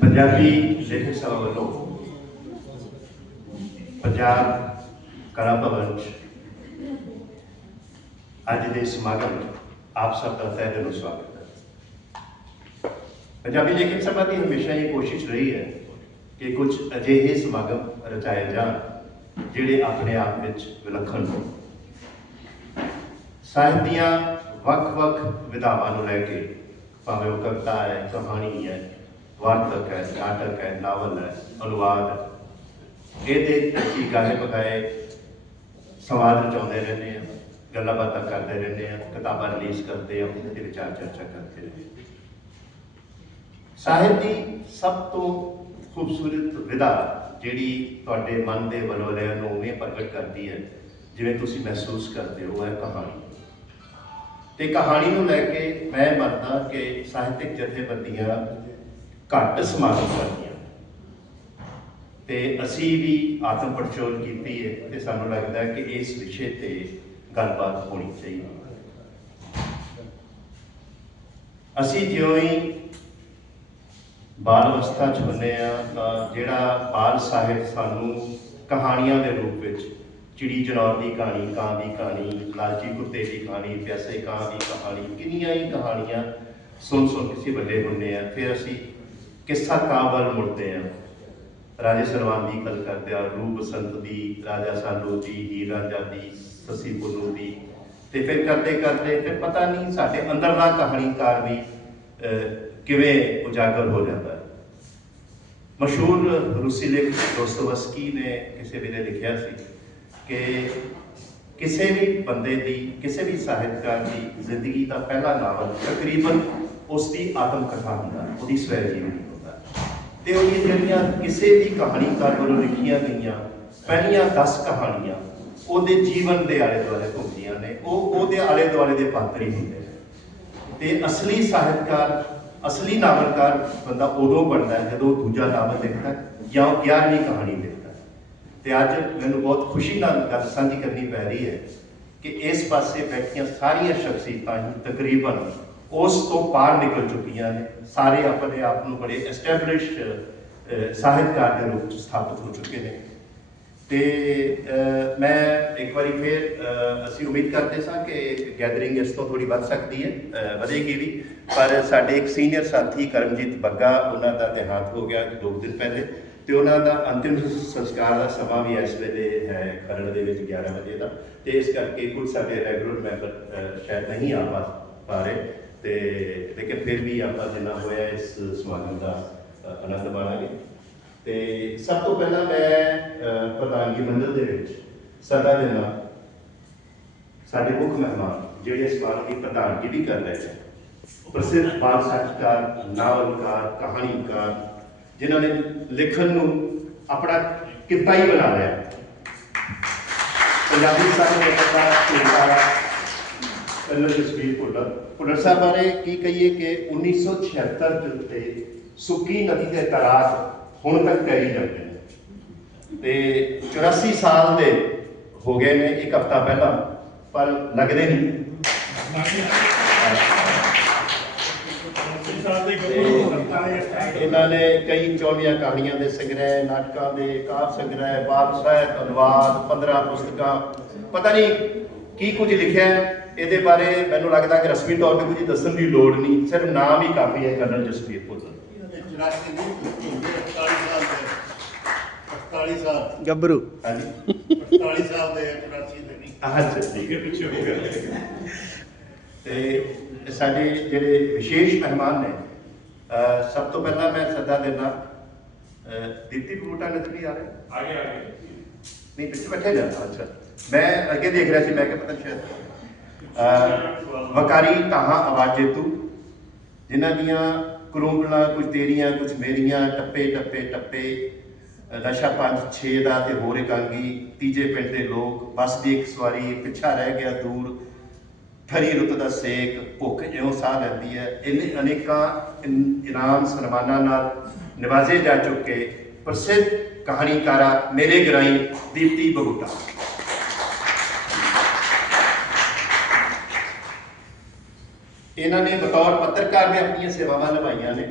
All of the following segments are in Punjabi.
ਪੰਜਾਬੀ ਲੇਖਕ ਸਭਾ ਵੱਲੋਂ ਪੰਜਾਬ ਕਲਾ ਭਵਨ 'ਚ ਅੱਜ ਦੇ ਸਮਾਗਮ ਆਪ ਸਭ ਦਾ ਤਹਿ ਦਿਲੋਂ ਸਵਾਗਤ ਹੈ। ਪੰਜਾਬੀ ਲੇਖਕ ਸਭਾ ਦੀ ਹਮੇਸ਼ਾ ਇਹ ਕੋਸ਼ਿਸ਼ ਰਹੀ ਹੈ ਕਿ ਕੁਝ ਅਜਿਹੇ ਸਮਾਗਮ ਰਚਾਏ ਜਾਣ, ਜਿਹੜੇ ਆਪਣੇ ਆਪ ਵਿੱਚ ਵਿਲੱਖਣ ਹੋਣ। ਸਾਹਿਤ ਦੀਆਂ ਵੱਖ-ਵੱਖ ਵਿਧਾਵਾਂ ਨੂੰ ਲੈ ਕੇ ਭਾਵੇਂ ਉਹ ਕਵਿਤਾ ਹੈ, ਕਹਾਣੀ ਹੈ ਵਾਰਤਕ ਹੈ, ਨਾਟਕ ਹੈ, ਨਾਵਲ ਹੈ, ਅਨੁਵਾਦ ਹੈ। ਇਹਦੇ ਅਸੀਂ ਗਾਣੇ ਪਕਾਏ ਸੰਵਾਦ ਰਚਾਉਂਦੇ ਰਹਿੰਦੇ ਆ ਗੱਲਾਂ ਬਾਤਾਂ ਕਰਦੇ ਰਹਿੰਦੇ ਆ, ਕਿਤਾਬਾਂ ਰਿਲੀਜ਼ ਕਰਦੇ ਆ, ਉਹਦੇ ਤੇ ਵਿਚਾਰ ਚਰਚਾ ਕਰਦੇ ਰਹਿੰਦੇ ਸਾਹਿਤ ਦੀ ਸਭ ਤੋਂ ਖੂਬਸੂਰਤ ਵਿਧਾ ਜਿਹੜੀ ਤੁਹਾਡੇ ਮਨ ਦੇ ਵਲਵਲਿਆਂ ਨੂੰ ਉਵੇਂ ਪ੍ਰਗਟ ਕਰਦੀ ਹੈ, ਜਿਵੇਂ ਤੁਸੀਂ ਮਹਿਸੂਸ ਕਰਦੇ ਹੋ ਹੈ ਕਹਾਣੀ। ਤੇ ਕਹਾਣੀ ਨੂੰ ਲੈ ਕੇ ਮੈਂ ਮੰਨਦਾ ਕਿ ਸਾਹਿਤਿਕ ਜਥੇਬੰਦੀਆਂ ਘੱਟ ਸਮਾਗਮ ਕਰਦੀਆਂ ਤੇ ਅਸੀਂ ਵੀ ਆਤਮ ਪੜਚੋਲ ਕੀਤੀ ਹੈ ਤੇ ਸਾਨੂੰ ਲੱਗਦਾ ਹੈ ਕਿ ਇਸ ਵਿਸ਼ੇ ਤੇ ਗੱਲਬਾਤ ਹੋਣੀ ਚਾਹੀਦੀ ਹੈ। ਅਸੀਂ ਜਿਉਂ ਹੀ ਬਾਲ ਅਵਸਥਾ ਚ ਹੁੰਦੇ ਆ, ਤਾਂ ਜਿਹੜਾ ਬਾਲ ਸਾਹਿਬ ਸਾਨੂੰ ਕਹਾਣੀਆਂ ਦੇ ਰੂਪ ਵਿੱਚ ਚਿੜੀ ਜਨੌਰ ਦੀ ਕਹਾਣੀ, ਕਾਂ ਦੀ ਕਹਾਣੀ, ਲਾਲਚੀ ਕੁੱਤੇ ਦੀ ਕਹਾਣੀ, ਪਿਆਸੇ ਕਾਂ ਦੀ ਕਹਾਣੀ, ਕਿੰਨੀਆਂ ਹੀ ਕਹਾਣੀਆਂ ਸੁਣ ਸੁਣ ਕਿਸੇ ਵੱਡੇ ਹੁੰਦੇ ਆ, ਫਿਰ ਅਸੀਂ ਕਿੱਸਾ ਕਾਂ ਮੁੜਦੇ ਆ? ਰਾਜੇ ਸਰਵਾਨ ਦੀ ਗੱਲ ਕਰਦੇ ਆ, ਰੂਪ ਬਸੰਤ ਦੀ, ਰਾਜਾ ਸਾਲੂ ਦੀ, ਹੀਰ ਰਾਂਝਾ ਦੀ, ਸਸੀ ਪੁੰਨੂ ਦੀ। ਤੇ ਫਿਰ ਕਰਦੇ ਕਰਦੇ, ਫਿਰ ਪਤਾ ਨਹੀਂ ਸਾਡੇ ਅੰਦਰਲਾ ਕਹਾਣੀਕਾਰ ਵੀ ਕਿਵੇਂ ਉਜਾਗਰ ਹੋ ਜਾਂਦਾ ਹੈ। ਮਸ਼ਹੂਰ ਰੂਸੀ ਲੇਖਕ ਦੋਸਤੋਵਸਕੀ ਨੇ ਕਿਸੇ ਵੇਲੇ ਲਿਖਿਆ ਸੀ ਕਿ ਕਿਸੇ ਵੀ ਬੰਦੇ ਦੀ, ਕਿਸੇ ਵੀ ਸਾਹਿਤਕਾਰ ਦੀ ਜ਼ਿੰਦਗੀ ਦਾ ਪਹਿਲਾ ਨਾਵਲ ਤਕਰੀਬਨ ਉਸ ਦੀ ਆਤਮ ਕਥਾ ਹੁੰਦਾ, ਉਹਦੀ ਸਵੈ ਜੀਵਨੀ ਤੇ ਉਹਦੀਆਂ ਜਿਹੜੀਆਂ ਕਿਸੇ ਵੀ ਕਹਾਣੀਕਾਰ ਵੱਲੋਂ ਲਿਖੀਆਂ ਗਈਆਂ, ਪਹਿਲੀਆਂ 10 ਕਹਾਣੀਆਂ, ਉਹਦੇ ਜੀਵਨ ਦੇ ਆਲੇ ਦੁਆਲੇ ਘੁੰਮਦੀਆਂ ਨੇ। ਉਹ ਉਹਦੇ ਆਲੇ ਦੁਆਲੇ ਦੇ ਪਾਤਰ ਹੀ ਹੁੰਦੇ ਨੇ। ਤੇ ਅਸਲੀ ਸਾਹਿਤਕਾਰ, ਅਸਲੀ ਨਾਵਲਕਾਰ ਬੰਦਾ ਉਦੋਂ ਬਣਦਾ ਹੈ ਜਦੋਂ ਦੂਜਾ ਨਾਵਲ ਲਿਖਦਾ ਜਾਂ ਉਹ 11ਵੀਂ ਕਹਾਣੀ ਲਿਖਦਾ ਹੈ। ਤੇ ਅੱਜ ਮੈਨੂੰ ਬਹੁਤ ਖੁਸ਼ੀ ਨਾਲ ਗੱਲ ਸਾਂਝੀ ਕਰਨੀ ਪੈ ਰਹੀ ਹੈ ਕਿ ਇਸ ਪਾਸੇ ਬੈਠੀਆਂ ਸਾਰੀਆਂ ਸ਼ਖਸੀਅਤਾਂ ਹੀ ਤਕਰੀਬਨ ਉਸ ਤੋਂ ਪਾਰ ਨਿਕਲ ਚੁੱਕੀਆਂ ਨੇ। ਸਾਰੇ ਆਪਣੇ ਆਪ ਨੂੰ ਬੜੇ ਐਸਟੈਬਲਿਸ਼ਡ ਸਾਹਿਤਕਾਰ ਦੇ ਰੂਪ ਚ ਸਥਾਪਿਤ ਹੋ ਚੁੱਕੇ ਨੇ। ਤੇ ਮੈਂ ਇੱਕ ਵਾਰੀ ਫਿਰ ਅਸੀਂ ਉਮੀਦ ਕਰਦੇ ਸਾਂ ਕਿ ਗੈਦਰਿੰਗ ਇਸ ਤੋਂ ਥੋੜੀ ਵੱਧ ਸਕਦੀ ਹੈ ਵਧੇਗੀ ਵੀ। ਪਰ ਸਾਡੇ ਇੱਕ ਸੀਨੀਅਰ ਸਾਥੀ ਕਰਮਜੀਤ ਬੱਗਾ, ਉਹਨਾਂ ਦਾ ਦੇਹਾਂਤ ਹੋ ਗਿਆ ਦੋ ਕੁ ਦਿਨ ਪਹਿਲੇ ਤੇ ਉਹਨਾਂ ਦਾ ਅੰਤਿਮ ਸੰਸਕਾਰ ਦਾ ਸਮਾਂ ਵੀ ਇਸ ਵੇਲੇ ਹੈ ਖਰੜ ਦੇ ਵਿੱਚ 11 ਵਜੇ ਦਾ। ਤੇ ਇਸ ਕਰਕੇ ਕੁਝ ਸਾਡੇ ਰੈਗੂਲਰ ਮੈਂਬਰ ਸ਼ਾਇਦ ਨਹੀਂ ਆ ਪਾ ਰਹੇ। ਤੇ ਲੇਕਿਨ ਫਿਰ ਵੀ ਆਪਾਂ ਜਿੰਨਾ ਹੋਇਆ ਇਸ ਸਮਾਗਮ ਦਾ ਆਨੰਦ ਮਾਣਾਂਗੇ। ਤੇ ਸਭ ਤੋਂ ਪਹਿਲਾਂ ਮੈਂ ਪ੍ਰਧਾਨਗੀ ਮੰਡਲ ਦੇ ਵਿੱਚ ਸਦਾ ਦੇਣਾ ਸਾਡੇ ਮੁੱਖ ਮਹਿਮਾਨ ਜਿਹੜੇ ਇਸ ਬਾਰ ਦੀ ਪ੍ਰਧਾਨਗੀ ਵੀ ਕਰ ਰਹੇ ਨੇ, ਪ੍ਰਸਿੱਧ ਬਾਲ ਸਾਹਿਤਕਾਰ, ਨਾਵਲਕਾਰ, ਕਹਾਣੀਕਾਰ, ਜਿਨ੍ਹਾਂ ਨੇ ਲਿਖਣ ਨੂੰ ਆਪਣਾ ਕਿੱਤਾ ਹੀ ਬਣਾ ਲਿਆ। ਪੰਜਾਬੀ ਸਾਹਿਤ ਦਾ ਕਿਰਦਾਰ ਪਹਿਲਾਂ ਜਸਵੀਰ ਭੁੱਲਰ ਭੁੱਲਰ ਸਾਹਿਬ ਬਾਰੇ ਕੀ ਕਹੀਏ ਕਿ 1976 ਦੇ ਉੱਤੇ ਸੁੱਕੀ ਨਦੀ ਦੇ ਤਰਾਤ ਹੁਣ ਤੱਕ ਕਰੀ ਜਾਂਦੇ ਨੇ। ਤੇ 84 ਸਾਲ ਦੇ ਹੋ ਗਏ ਨੇ ਇੱਕ ਹਫਤਾ ਪਹਿਲਾਂ ਪਰ ਲੱਗਦੇ ਨਹੀਂ। ਇਹਨਾਂ ਨੇ ਕਈ ਚੌਲੀਆਂ ਕਹਾਣੀਆਂ ਦੇ ਸੰਗ੍ਰਹਿ ਨਾਟਕਾਂ ਦੇ ਕਾਵ ਸੰਗ੍ਰਹਿ ਬਾਲ ਸਾਹਿਤ ਅਨੁਵਾਦ 15 ਪੁਸਤਕਾਂ ਪਤਾ ਨਹੀਂ ਕੀ ਕੁਝ ਲਿਖਿਆ ਇਹਦੇ ਬਾਰੇ ਮੈਨੂੰ ਲੱਗਦਾ ਕਿ ਰਸਮੀ ਤੌਰ ਤੇ ਕੁਝ ਦੱਸਣ ਦੀ ਲੋੜ ਨਹੀਂ। ਸਿਰਫ ਨਾਮ ਹੀ ਕਾਫੀ ਹੈ ਕਰਨਲ ਜਸਵੀਰ ਭੁੱਲਰ ਚੁਰਾਸੀ ਨਹੀਂ 48 ਸਾਲ ਦੇ 48 ਸਾਲ। ਗੱਭਰੂ। ਹਾਂਜੀ। 48 ਸਾਲ ਦੇ 84 ਦੇ ਨਹੀਂ ਅੱਛਾ ਠੀਕ ਹੈ ਪਿੱਛੇ ਹੋ ਗਿਆ ਤੇ ਸਾਡੇ ਜਿਹੜੇ ਵਿਸ਼ੇਸ਼ ਮਹਿਮਾਨ ਨੇ ਸਭ ਤੋਂ ਪਹਿਲਾਂ ਮੈਂ ਸੱਦਾ ਦੇਣਾ ਦੀਪਤੀ ਬੂਟਾ ਨਜ਼ਰ ਨਹੀਂ ਆ ਰਿਹਾ? ਆਗੇ ਆਗੇ ਨਹੀਂ ਪਿੱਛੇ ਬੈਠੇ ਜਾ ਅੱਛਾ। ਮੈਂ ਅੱਗੇ ਦੇਖ ਰਿਹਾ ਸੀ, ਮੈਂ ਕਿਹਾ ਪਤਾ ਸ਼ਾਇਦ। ਵਕਾਰੀ ਤਾਹਾ ਆਵਾਜ਼ ਜੇਤੂ ਜਿਨ੍ਹਾਂ ਦੀਆਂ ਕਰੂੰਗਲਾਂ ਕੁਝ ਤੇਰੀਆਂ ਕੁਝ ਮੇਰੀਆਂ, ਟੱਪੇ ਟੱਪੇ ਟੱਪੇ। ਨਸ਼ਾ ਪੰਜ 6 ਦਾ ਤੇ ਹੋਰ ਇਕਾਂਗੀ ਤੀਜੇ ਪਿੰਡ ਦੇ ਲੋਕ, ਬੱਸ ਦੀ ਇੱਕ ਸਵਾਰੀ, ਪਿੱਛਾ ਰਹਿ ਗਿਆ ਦੂਰ। ਠਰੀ ਰੁੱਤ ਦਾ ਸੇਕ, ਭੁੱਖ ਇਉਂ ਸਾਹ ਲੈਂਦੀ ਹੈ। ਇਹਨੇ ਅਨੇਕਾਂ ਇਨ- ਇਨਾਮ ਸਨਮਾਨਾਂ ਨਾਲ ਨਿਵਾਜ਼ੇ ਜਾ ਚੁੱਕੇ। ਪ੍ਰਸਿੱਧ ਕਹਾਣੀਕਾਰਾ ਮੇਰੇ ਗਰਾਈ ਦੀਪਤੀ ਬਗੂਟਾ ਇਹਨਾਂ ਨੇ ਬਤੌਰ ਪੱਤਰਕਾਰ ਵੀ ਆਪਣੀਆਂ ਸੇਵਾਵਾਂ ਨਿਭਾਈਆਂ ਨੇ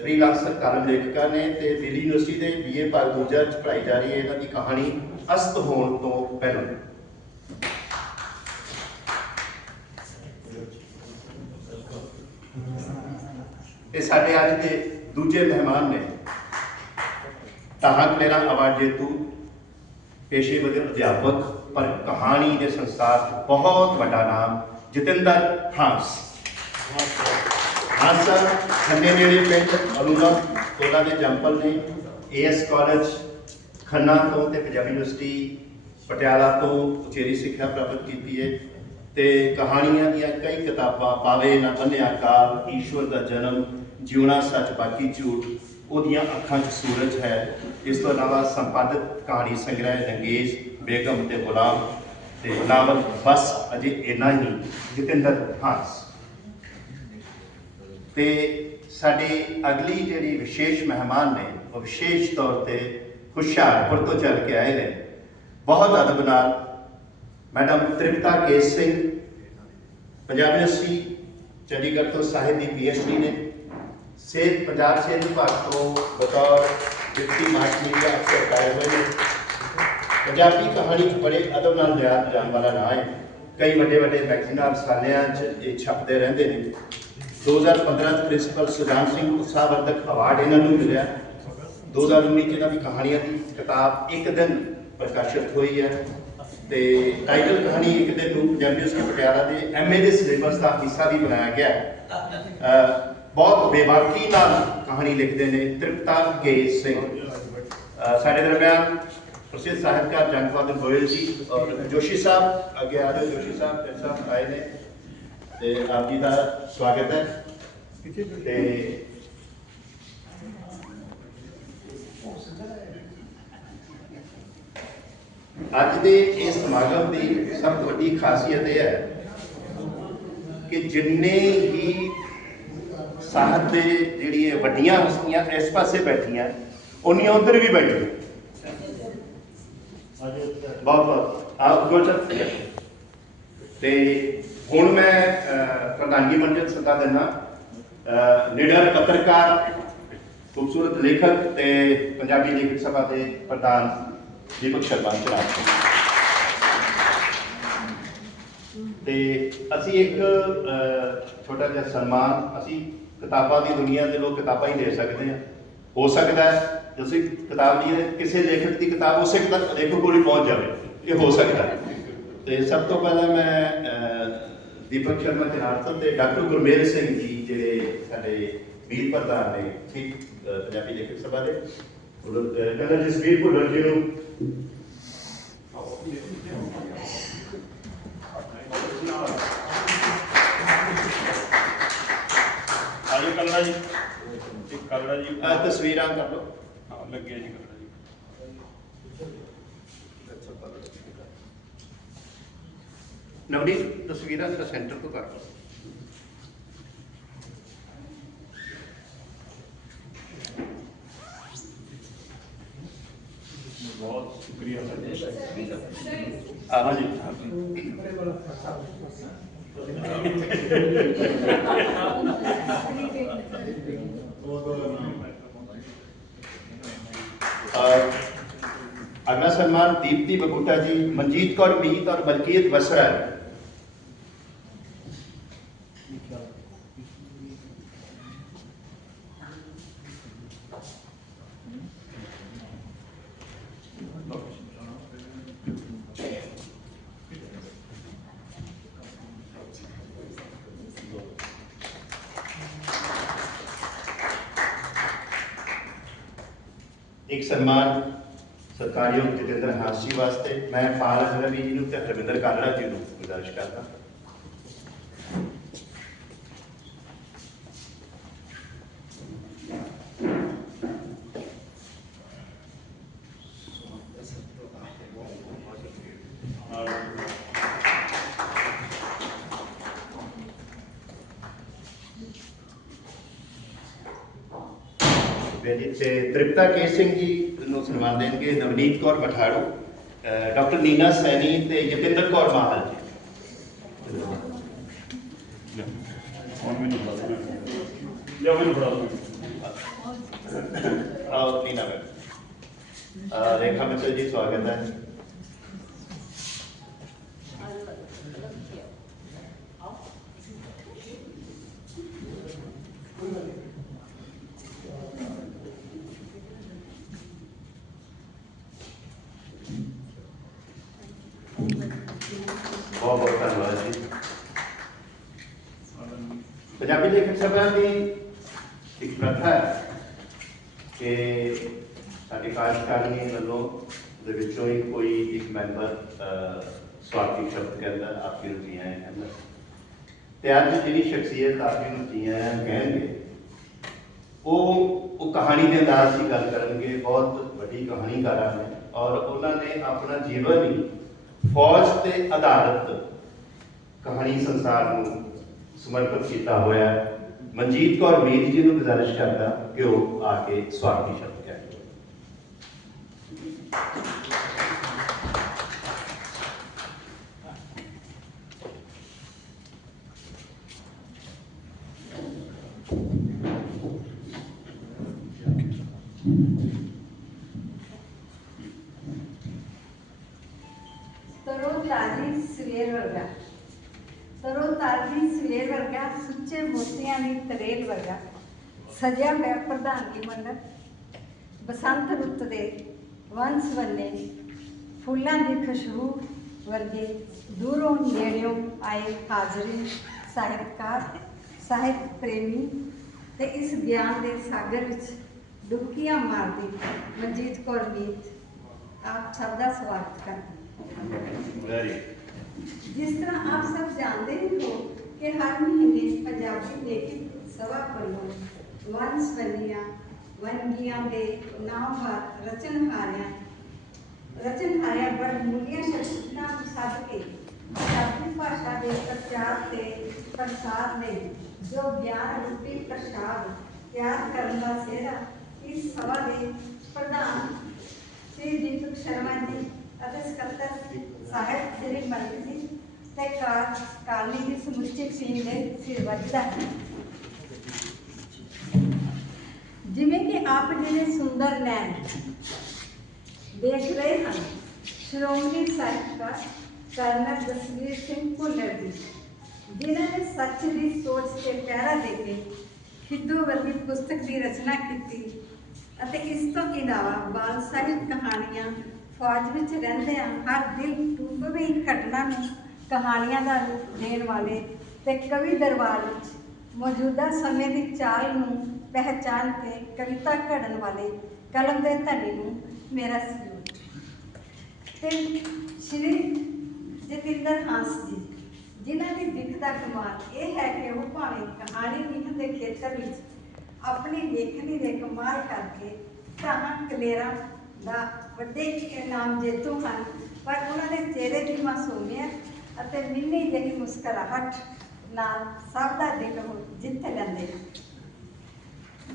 ਫ੍ਰੀਲਾਂਸਰ ਕਾਲਮ ਲੇਖਿਕਾ ਨੇ ਤੇ ਦਿੱਲੀ ਯੂਨੀਵਰਸਿਟੀ ਦੇ ਬੀਏ ਭਾਗ ਦੂਜਾ ਚ ਪੜ੍ਹਾਈ ਜਾ ਰਹੀ ਹੈ। ਇਹਨਾਂ ਦੀ ਕਹਾਣੀ ਅਸਤ ਹੋਣ ਤੋਂ ਪਹਿਲਾਂ। ਇਹ ਸਾਡੇ ਅੱਜ ਦੇ ਦੂਜੇ ਮਹਿਮਾਨ ਨੇ। ਤਾਹਕ ਮੇਰਾ ਅਵਾਰਡ ਜੇਤੂ, ਪੇਸ਼ੇਵਰ ਅਧਿਆਪਕ, ਪਰ ਕਹਾਣੀ ਦੇ ਸੰਸਾਰ ਬਹੁਤ ਵੱਡਾ ਨਾਮ ਜਤਿੰਦਰ ਹਾਂਸ ਹਾਂਸ ਸਰ, ਖੰਨੇ ਨੇੜੇ ਪਿੰਡ ਅਲੂਲਾ ਉਹਨਾਂ ਦੇ ਜੰਪਲ ਨੇ ਏਐਸ ਕਾਲਜ ਖੰਨਾ ਤੋਂ ਤੇ ਪੰਜਾਬੀ ਯੂਨੀਵਰਸਿਟੀ ਪਟਿਆਲਾ ਤੋਂ ਉਚੇਰੀ ਸਿੱਖਿਆ ਪ੍ਰਾਪਤ ਕੀਤੀ ਹੈ ਤੇ ਕਹਾਣੀਆਂ ਦੀਆਂ ਕਈ ਕਿਤਾਬਾਂ ਪਾਵੇ ਨਾ ਬੰਨਿਆ ਕਾਲ, ਈਸ਼ਵਰ ਦਾ ਜਨਮ, ਜਿਉਣਾ ਸੱਚ ਬਾਕੀ ਝੂਠ, ਉਹਦੀਆਂ ਅੱਖਾਂ 'ਚ ਸੂਰਜ ਹੈ। ਇਸ ਤੋਂ ਇਲਾਵਾ ਸੰਪਾਦਿਤ ਕਹਾਣੀ ਸੰਗ੍ਰਹਿ ਰੰਗੇਜ਼ ਬੇਗਮ ਤੇ ਗੁਲਾਮ ਤੇ ਨਾਵਲ ਬਸ ਅਜੇ ਇੰਨਾ ਹੀ, ਜਤਿੰਦਰ ਹਾਂਸ। ਤੇ ਸਾਡੀ ਅਗਲੀ ਜਿਹੜੀ ਵਿਸ਼ੇਸ਼ ਮਹਿਮਾਨ ਨੇ, ਉਹ ਵਿਸ਼ੇਸ਼ ਤੌਰ ਤੇ ਹੁਸ਼ਿਆਰਪੁਰ ਤੋਂ ਚੱਲ ਕੇ ਆਏ ਨੇ। ਬਹੁਤ ਅਦਬ ਨਾਲ ਮੈਡਮ ਤ੍ਰਿਪਤਾ ਕੇਸ ਸਿੰਘ, ਪੰਜਾਬ ਯੂਨੀਵਰਸਿਟੀ, ਚੰਡੀਗੜ੍ਹ ਤੋਂ ਸਾਹਿਤ ਦੀ ਪੀਐਚਡੀ ਨੇ। ਸਿਹਤ ਪੰਜਾਬ ਸਿਹਤ ਵਿਭਾਗ ਤੋਂ ਬਤੌਰ ਡਿਪਟੀ ਮਾਰਚ ਅਫਸਰ ਆਏ ਹੋਏ ਨੇ। ਪੰਜਾਬੀ ਕਹਾਣੀ ਬੜੇ ਅਦਬ ਨਾਲ ਲਿਆ ਜਾਣ ਵਾਲਾ ਨਾਂ ਹੈ ਕਈ ਵੱਡੇ ਵੱਡੇ ਮੈਗਜ਼ੀਨਾਂ ਰਸਾਲਿਆਂ 'ਚ ਇਹ ਛਪਦੇ ਰਹਿੰਦੇ ਨੇ। 2015 ਚ ਪ੍ਰਿੰਸੀਪਲ ਸੁਜਾਨ ਸਿੰਘ ਉਤਸਾਹਵਰਧਕ ਅਵਾਰਡ ਇਹਨਾਂ ਨੂੰ ਮਿਲਿਆ। 2019 ਚ ਇਹਨਾਂ ਦੀ ਕਹਾਣੀਆਂ ਦੀ ਕਿਤਾਬ ਇੱਕ ਦਿਨ ਪ੍ਰਕਾਸ਼ਿਤ ਹੋਈ ਹੈ ਤੇ ਟਾਈਟਲ ਕਹਾਣੀ ਇੱਕ ਦਿਨ ਨੂੰ ਪੰਜਾਬੀ ਯੂਨੀਵਰਸਿਟੀ ਪਟਿਆਲਾ ਦੇ ਐਮਏ ਦੇ ਸਿਲੇਬਸ ਦਾ ਹਿੱਸਾ ਵੀ ਬਣਾਇਆ ਗਿਆ। ਬਹੁਤ ਬੇਬਾਕੀ ਨਾਲ ਕਹਾਣੀ ਲਿਖਦੇ ਨੇ ਤ੍ਰਿਪਤਾ ਕੇ ਸਿੰਘ। ਸਾਡੇ ਦਰਮਿਆਨ ਪ੍ਰਸਿੱਧ ਸਾਹਿਤਕਾਰ ਜੰਗ ਗੋਇਲ ਜੀ ਔਰ ਜੋਸ਼ੀ ਸਾਹਿਬ, ਅੱਗੇ ਆ ਜਾਓ ਜੋਸ਼ੀ ਸਾਹਿਬ, ਫਿਰ ਸਾਹਿਬ ਆਏ ਨੇ। ਤੇ ਆਪ ਜੀ ਦਾ ਸਵਾਗਤ ਹੈ। ਤੇ ਅੱਜ ਦੇ ਇਸ ਸਮਾਗਮ ਦੀ ਸਭ ਤੋਂ ਵੱਡੀ ਖਾਸੀਅਤ ਇਹ ਹੈ ਕਿ ਜਿੰਨੇ ਹੀ ਸਾਹਿਤ ਦੇ ਜਿਹੜੀ ਵੱਡੀਆਂ ਹਸਤੀਆਂ ਇਸ ਪਾਸੇ ਬੈਠੀਆਂ, ਉਨੀਆਂ ਉਧਰ ਵੀ ਬੈਠੀਆਂ। ਬਹੁਤ ਬਹੁਤ। ਆਪ ਗੋਚਰ ਤੇ ਹੁਣ ਮੈਂ ਪ੍ਰਧਾਨਗੀ ਮੰਡਲ ਸੱਦਾ ਦੇਣਾ ਅਹ, ਨਿਡਰ ਪੱਤਰਕਾਰ ਖੂਬਸੂਰਤ ਲੇਖਕ ਤੇ ਪੰਜਾਬੀ ਲੇਖਕ ਸਭਾ ਦੇ ਪ੍ਰਧਾਨ ਦੀਪਕ ਸ਼ਰਮਾ ਚਨਾਬ ਤੇ ਅਸੀਂ ਇੱਕ ਛੋਟਾ ਜਿਹਾ ਸਨਮਾਨ ਅਸੀਂ ਕਿਤਾਬਾਂ ਦੀ ਦੁਨੀਆ ਦੇ ਲੋਕ ਕਿਤਾਬਾਂ ਹੀ ਦੇ ਸਕਦੇ ਹਾਂ। ਹੋ ਸਕਦਾ ਹੈ ਜੇ ਅਸੀਂ ਕਿਤਾਬ ਲਈ ਕਿਸੇ ਲੇਖਕ ਦੀ ਕਿਤਾਬ ਉਸੇ ਕਿਤਾਬ ਲੇਖਕ ਕੋਲ ਹੀ ਪਹੁੰਚ ਜਾਵੇ ਇਹ ਹੋ ਸਕਦਾ ਹੈ ਤੇ ਸਭ ਤੋਂ ਪਹਿਲਾਂ ਮੈਂ ਅਹ, ਦੀਪਕ ਸ਼ਰਮਾ ਜਨਾਰਦਨ ਤੇ ਡਾਕਟਰ ਗੁਰਮੇਲ ਸਿੰਘ ਜੀ ਜਿਹੜੇ ਸਾਡੇ ਵੀਰ ਪ੍ਰਧਾਨ ਨੇ ਠੀਕ ਅਹ, ਪੰਜਾਬੀ ਲੇਖਕ ਸਭਾ ਦੇ ਕਹਿੰਦਾ ਜਸਵੀਰ ਭੁੱਲਰ ਜੀ ਨੂੰ ਆਜੋ ਕਲੜਾ ਜੀ ਇੱਕ ਕਲੜਾ ਜੀ ਅਹ, ਤਸਵੀਰਾਂ ਕਰ ਲਓ ਹਾਂ ਲੱਗਿਆ ਜੀ ਕਲੜਾ ਜੀ। ਨਵਨੀਤ ਤਸਵੀਰਾਂ ਦਾ ਸੈਂਟਰ ਤੋਂ ਕਰ ਬਹੁਤ ਸ਼ੁਕਰੀਆ ਸਰ ਆਹ ਜੀ। और ਅਗਲਾ ਸਨਮਾਨ ਦੀਪਤੀ ਬਗੂਟਾ ਜੀ ਮਨਜੀਤ ਕੌਰ ਮੀਤ ਔਰ ਬਲਕੀਤ ਵਸਰਾ ਇੱਕ ਸਨਮਾਨ ਸਰਕਾਰੀਯੋਗ ਜਤਿੰਦਰ ਹਾਸੀ ਵਾਸਤੇ ਮੈਂ ਪਾਲ ਰਵੀ ਜੀ ਨੂੰ ਤੇ ਰਵਿੰਦਰ ਕਾਲੜਾ ਜੀ ਨੂੰ ਗੁਜ਼ਾਰਿਸ਼ ਕਰਦਾ ਬੇਜੀ ਤੇ ਤ੍ਰਿਪਤਾ ਕੇ ਸਿੰਘ ਜੀ ਨੂੰ ਸਨਮਾਨ ਦੇਣਗੇ ਨਵਨੀਤ ਕੌਰ ਮਠਾੜੂ ਅਹ ਡਾਕਟਰ ਨੀਨਾ ਸੈਣੀ ਤੇ ਜਤਿੰਦਰ ਕੌਰ ਮਾਹਲ ਜੀ ਹੁਣ ਮੈਨੂੰ ਫੜਾ ਦਿਓ ਲਿਆ ਮੈਨੂੰ ਫੜਾ ਦਿਓ ਨੀਨਾ ਮੈਮ ਅਹ ਰੇਖਾ ਮਿੱਤਲ ਜੀ ਸਵਾਗਤ ਹੈ ਬਹੁਤ ਬਹੁਤ ਧੰਨਵਾਦ ਜੀ ਸਾਡੇ ਲੇਖਕ ਸਭਾ ਦੀ ਇੱਕ ਪ੍ਰਥਾ ਹੈ ਕਿ ਸਾਡੀ ਕਾਰਜਕਾਰਨੀ ਵੱਲੋਂ ਦੇ ਵਿੱਚੋਂ ਹੀ ਕੋਈ ਇੱਕ ਮੈਂਬਰ ਸਵਾਗਤੀ ਸ਼ਬਦ ਕਹਿੰਦਾ ਆਪਕੀ ਨੂੰ ਜੀ ਕਹਿੰਦਾ। ਤੇ ਅੱਜ ਜਿਹੜੀ ਸ਼ਖਸੀਅਤ ਆਪਕੀ ਨੂੰ ਜੀ ਕਹਿਣਗੇ, ਉਹ ਉਹ ਕਹਾਣੀ ਦੇ ਅੰਦਾਜ਼ 'ਚ ਗੱਲ ਕਰਨਗੇ, ਬਹੁਤ ਵੱਡੀ ਕਹਾਣੀਕਾਰਾਂ ਨੇ ਔਰ ਉਹਨਾਂ ਨੇ ਆਪਣਾ ਜੀਵਨ ਹੀ ਫੌਜ ਤੇ ਆਧਾਰਿਤ ਕਹਾਣੀ ਸੰਸਾਰ ਨੂੰ ਸਮਰਪਿਤ ਕੀਤਾ ਹੋਇਆ ਮਨਜੀਤ ਕੌਰ ਮੀਰ ਜੀ ਨੂੰ ਗੁਜ਼ਾਰਿਸ਼ ਕਰਦਾ ਕਿ ਉਹ ਆ ਕੇ ਸਵਾਗਤੀ ਸ਼ਬਦ ਕਹਿਣ ਤਰੋ ਤਾਜੀ ਸਵੇਰ ਵਰਗਾ ਤਰੋ ਤਾਜੀ ਸਵੇਰ ਵਰਗਾ ਸੁੱਚੇ ਦੀ ਤਰੇਲ ਵਰਗਾ ਸਜਿਆ ਹੋਇਆ ਪ੍ਰਧਾਨਗੀ ਮੰਡਲ ਬਸੰਤ ਰੁੱਤ ਦੇ ਵੰਸ ਵੰਨੇ ਫੁੱਲਾਂ ਦੀ ਖੁਸ਼ਬੂ ਵਰਗੇ ਦੂਰੋਂ ਨੇੜਿਓਂ ਆਏ ਹਾਜ਼ਰੀਨ ਸਾਹਿਤਕਾਰ ਸਾਹਿਤ ਪ੍ਰੇਮੀ ਤੇ ਇਸ ਗਿਆਨ ਦੇ ਸਾਗਰ ਵਿੱਚ ਡੁਬਕੀਆਂ ਮਾਰਦੀ ਮਨਜੀਤ ਕੌਰ ਮੀਤ ਆਪ ਸਭ ਦਾ ਸਵਾਗਤ ਕਰਦੀ ਜਿਸ ਤਰ੍ਹਾਂ ਆਪ ਸਭ ਜਾਣਦੇ ਹੀ ਹੋ ਕਿ ਹਰ ਮਹੀਨੇ ਪੰਜਾਬੀ ਲੇਖਕ ਸਭਾ ਵੱਲੋਂ ਵੰਸ ਵੰਨੀਆਂ ਵੰਗੀਆਂ ਦੇ ਨਾਮ ਰਚਨਹਾਰਿਆਂ ਰਚਨਹਾਰਿਆਂ ਬੜ ਮੁੱਲੀਆਂ ਸ਼ਖਸੀਅਤਾਂ ਨੂੰ ਸੱਦ ਕੇ ਪੰਜਾਬੀ ਭਾਸ਼ਾ ਦੇ ਪ੍ਰਚਾਰ ਤੇ ਪ੍ਰਸਾਰ ਲਈ ਜੋ ਗਿਆਨ ਰੂਪੀ ਪ੍ਰਸ਼ਾਦ ਤਿਆਰ ਕਰਨ ਦਾ ਸਿਹਰਾ ਇਸ ਸਭਾ ਦੇ ਪ੍ਰਧਾਨ ਸ੍ਰੀ ਦੀਪਕ ਸ਼ਰਮਾ ਜੀ ਅਤੇ ਸਕੱਤਰ ਸਾਹਿਬ ਸ੍ਰੀ ਮਲਿਕ ਜੀ ਤੇ ਕਾਰ ਕਾਲਨੀ ਦੀ ਸਮੁੱਚੀ ਟੀਮ ਦੇ ਸਿਰ ਵੱਜਦਾ ਹੈ ਜਿਵੇਂ ਕਿ ਆਪ ਜਿਹੜੇ ਸੁੰਦਰ ਨੈਣ ਦੇਖ ਰਹੇ ਹਨ, ਸ਼੍ਰੋਮਣੀ ਸਾਹਿਤਕਾਰ ਕਰਨਲ ਜਸਵੀਰ ਸਿੰਘ ਭੁੱਲਰ ਜੀ, ਜਿਨ੍ਹਾਂ ਨੇ ਸੱਚ ਦੀ ਸੋਚ ਤੇ ਪਹਿਰਾ ਦੇ ਕੇ ਖਿੱਦੂ ਵਰਗੀ ਪੁਸਤਕ ਦੀ ਰਚਨਾ ਕੀਤੀ ਅਤੇ ਇਸ ਤੋਂ ਇਲਾਵਾ ਬਾਲ ਸਾਹਿਤ ਕਹਾਣੀਆਂ ਫੌਜ ਵਿੱਚ ਰਹਿੰਦਿਆਂ ਹਰ ਦਿਲ ਡੁੱਬਵੀਂ ਘਟਨਾ ਨੂੰ ਕਹਾਣੀਆਂ ਦਾ ਰੂਪ ਦੇਣ ਵਾਲੇ ਤੇ ਕਵੀ ਦਰਬਾਰ ਵਿੱਚ ਮੌਜੂਦਾ ਸਮੇਂ ਦੀ ਚਾਲ ਨੂੰ ਪਹਿਚਾਨ ਕੇ ਕਵਿਤਾ ਘੜਨ ਵਾਲੇ ਕਲਮ ਦੇ ਧਨੀ ਨੂੰ ਮੇਰਾ ਸਲੂਟ ਤੇ ਸ਼੍ਰੀ ਜਤਿੰਦਰ ਹੰਸ ਜੀ, ਜਿਨ੍ਹਾਂ ਦੀ ਦਿੱਖ ਦਾ ਕਮਾਲ ਇਹ ਹੈ ਕਿ ਉਹ ਭਾਵੇਂ ਕਹਾਣੀ ਲਿਖਣ ਦੇ ਖੇਤਰ ਵਿੱਚ ਆਪਣੀ ਲੇਖਣੀ ਦੇ ਕਮਾਲ ਕਰਕੇ ਕਹਾਂ ਕਲੇਰਾ ਦਾ ਵੱਡੇ ਇਨਾਮ ਜੇਤੂ ਹਨ, ਪਰ ਉਹਨਾਂ ਦੇ ਚਿਹਰੇ ਦੀ ਮਾਸੂਮੀਅਤ ਅਤੇ ਮਿੰਨੀ ਜਿਹੀ ਮੁਸਕਰਾਹਟ ਨਾਲ ਸਭ ਦਾ ਦਿਲ ਜਿੱਤ ਲੈਂਦੇ ਹਨ।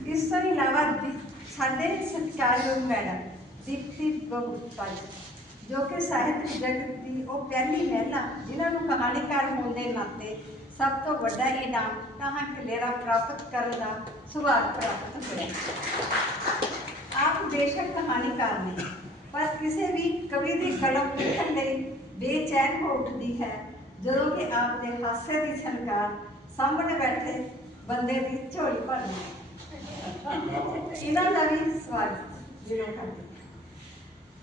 ਇਸ ਤੋਂ ਇਲਾਵਾ ਦੀ- ਸਾਡੇ ਸਤਿਕਾਰਯੋਗ ਮੈਡਮ ਦੀਪਤੀ ਗੁਪਤਾ ਜੀ ਜੋ ਕਿ ਸਾਹਿਤ ਜਗਤ ਦੀ ਉਹ ਪਹਿਲੀ ਮਹਿਲਾ ਜਿਨ੍ਹਾਂ ਨੂੰ ਕਹਾਣੀਕਾਰ ਹੋਣ ਦੇ ਨਾਤੇ ਸਭ ਤੋਂ ਵੱਡਾ ਇਨਾਮ ਕਹਾਂ ਕਲੇਰਾ ਪ੍ਰਾਪਤ ਕਰਨ ਦਾ ਸੁਭਾਗ ਪ੍ਰਾਪਤ ਹੋਇਆ ਆਪ ਬੇਸ਼ੱਕ ਕਹਾਣੀਕਾਰ ਨੇ ਪਰ ਕਿਸੇ ਵੀ ਕਵੀ ਦੀ ਕਲਮ ਲਿਖਣ ਲਈ ਬੇਚੈਨ ਹੋ ਉੱਠਦੀ ਹੈ ਜਦੋਂ ਕਿ ਆਪ ਦੇ ਹਾਸੇ ਦੀ ਛਨਕਾਰ ਸਾਹਮਣੇ ਬੈਠੇ ਬੰਦੇ ਦੀ ਝੋਲੀ ਭਰਦੀ ਹੈ ਇਹਨਾਂ ਦਾ ਵੀ ਸਵਾਗਤ ਜਿਹੜਾ ਕਰਦੇ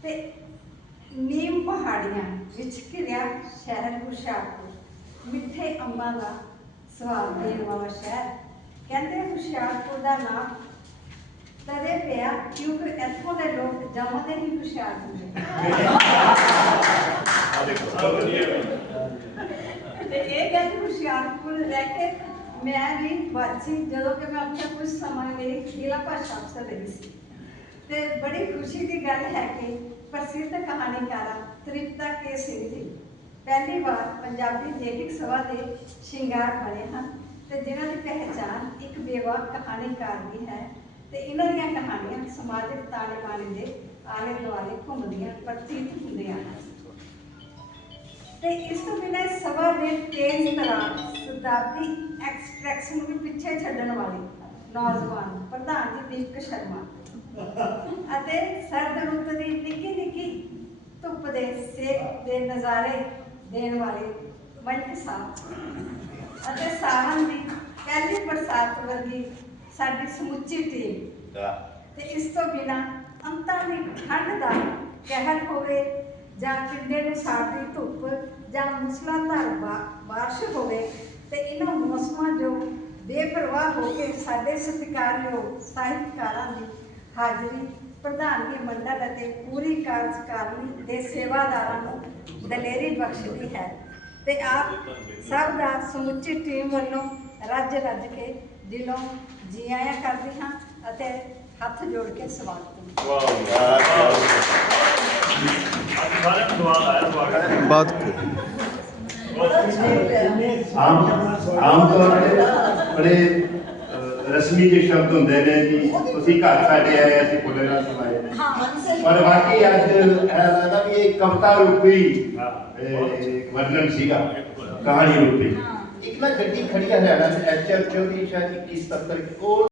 ਤੇ ਨੀਮ ਪਹਾੜੀਆਂ ਵਿੱਚ ਘਿਰਿਆ ਸ਼ਹਿਰ ਹੁਸ਼ਿਆਰਪੁਰ ਮਿੱਠੇ ਅੰਬਾਂ ਦਾ ਸਵਾਦ ਦੇਣ ਵਾਲਾ ਸ਼ਹਿਰ। ਕਹਿੰਦੇ ਹੁਸ਼ਿਆਰਪੁਰ ਦਾ ਨਾਮ ਤਦੇ ਪਿਆ ਕਿਉਂਕਿ ਇੱਥੋਂ ਦੇ ਲੋਕ ਜੰਮਦੇ ਹੀ ਹੁਸ਼ਿਆਰ ਹੁੰਦੇ ਆ ਦੇਖੋ ਤੇ ਇਹ ਗੱਲ ਹੁਸ਼ਿਆਰਪੁਰ ਰਹਿ ਕੇ ਮੈਂ ਵੀ ਵਾਚੀ ਜਦੋਂ ਕਿ ਮੈਂ ਉੱਥੇ ਕੁਝ ਸਮਾਂ ਲਈ ਜ਼ਿਲ੍ਹਾ ਭਾਸ਼ਾ ਅਫਸਰ ਰਹੀ ਸੀ। ਤੇ ਬੜੀ ਖੁਸ਼ੀ ਦੀ ਗੱਲ ਹੈ ਕਿ ਪ੍ਰਸਿੱਧ ਕਹਾਣੀਕਾਰਾ ਤ੍ਰਿਪਤਾ ਕੇ ਸਿੰਘ ਜੀ ਪਹਿਲੀ ਵਾਰ ਪੰਜਾਬੀ ਲੇਖਕ ਸਭਾ ਦੇ ਸ਼ਿੰਗਾਰ ਬਣੇ ਹਨ ਤੇ ਜਿਨ੍ਹਾਂ ਦੀ ਪਹਿਚਾਣ ਇੱਕ ਬੇਵਾਕ ਕਹਾਣੀਕਾਰ ਦੀ ਹੈ ਤੇ ਇਹਨਾਂ ਦੀਆਂ ਕਹਾਣੀਆਂ ਸਮਾਜਿਕ ਤਾਣੇ ਬਾਣੇ ਦੇ ਆਲੇ ਦੁਆਲੇ ਘੁੰਮਦੀਆਂ ਪ੍ਰਤੀਤ ਹੁੰਦੀਆਂ ਹਨ। ਤੇ ਇਸ ਤੋਂ ਬਿਨਾਂ ਸਭਾ ਦੇ ਤੇਜ਼ ਤਰਾਰ, ਸ਼ਤਾਬਦੀ ਐਕਸਟ੍ਰੈਕਸ਼ਨ ਨੂੰ ਵੀ ਪਿੱਛੇ ਛੱਡਣ ਵਾਲੇ ਨੌਜਵਾਨ ਪ੍ਰਧਾਨ ਜੀ ਦੀਪਕ ਸ਼ਰਮਾ। ਅਤੇ ਸਰਦ ਰੁੱਤ ਦੀ ਨਿੱਕੀ ਨਿੱਕੀ ਧੁੱਪ ਦੇ ਸੇਕ ਦੇ ਨਜ਼ਾਰੇ ਦੇਣ ਵਾਲੇ ਮਲਕ ਸਾਹਿਬ ਅਤੇ ਸਾਵਣ ਦੀ ਪਹਿਲੀ ਬਰਸਾਤ ਵਰਗੀ ਸਾਡੀ ਸਮੁੱਚੀ ਟੀਮ। ਤੇ ਇਸ ਤੋਂ ਬਿਨਾ ਅੰਤਾਂ ਦੀ ਠੰਡ ਦਾ ਕਹਿਰ ਹੋਵੇ ਜਾਂ ਪਿੰਡੇ ਨੂੰ ਸਾੜਦੀ ਧੁੱਪ ਜਾਂ ਮੁਸਲਾਧਾਰ ਬਾਰਿਸ਼ ਹੋਵੇ ਤੇ ਇਹਨਾਂ ਮੌਸਮਾਂ ਜੋ ਬੇਪਰਵਾਹ ਹੋ ਕੇ ਸਾਡੇ ਸਤਿਕਾਰਯੋਗ ਸਾਹਿਤਕਾਰਾਂ ਦੀ ਹਾਜ਼ਰੀ ਪ੍ਰਧਾਨਗੀ ਮੰਡਲ ਅਤੇ ਪੂਰੀ ਕਾਰਜਕਾਰਨੀ ਦੇ ਸੇਵਾਦਾਰਾਂ ਨੂੰ ਦਲੇਰੀ ਬਖਸ਼ਦੀ ਹੈ। ਤੇ ਆਪ ਸਭ ਦਾ ਸਮੁੱਚੀ ਟੀਮ ਵੱਲੋਂ ਰੱਜ ਰੱਜ ਕੇ ਦਿਲੋਂ ਜੀ ਆਇਆਂ ਕਰਦੀ ਹਾਂ ਅਤੇ ਹੱਥ ਜੋੜ ਕੇ ਸਵਾਗਤ ਵਾਹ ਵਾਹ ਬਾਤ ਆਮ ਆਮ ਤੌਰ ਤੇ ਬੜੇ ਅਹ, ਰਸਮੀ ਜਿਹੇ ਸ਼ਬਦ ਹੁੰਦੇ ਨੇ ਜੀ ਤੁਸੀਂ ਘਰ ਸਾਡੇ ਆਏ ਅਸੀਂ ਫੁੱਲੇ ਨਾਲ ਸਮਾਏ ਨੇ ਪਰ ਵਾਕਈ ਅੱਜ ਇਹ ਲੱਗਦਾ ਵੀ ਇਹ ਕਵਿਤਾ ਰੂਪੀ ਹਾਂ। ਇਹ ਵਰਣਨ ਸੀਗਾ ਕਹਾਣੀ ਰੂਪੀ ਇੱਕ ਨਾ ਗੱਡੀ ਖੜੀ ਹੈ ਹਰਿਆਣਾ ਚ ਐਚਐਫ 24 ਸ਼ਾਇਦ 21 77 ਉਹ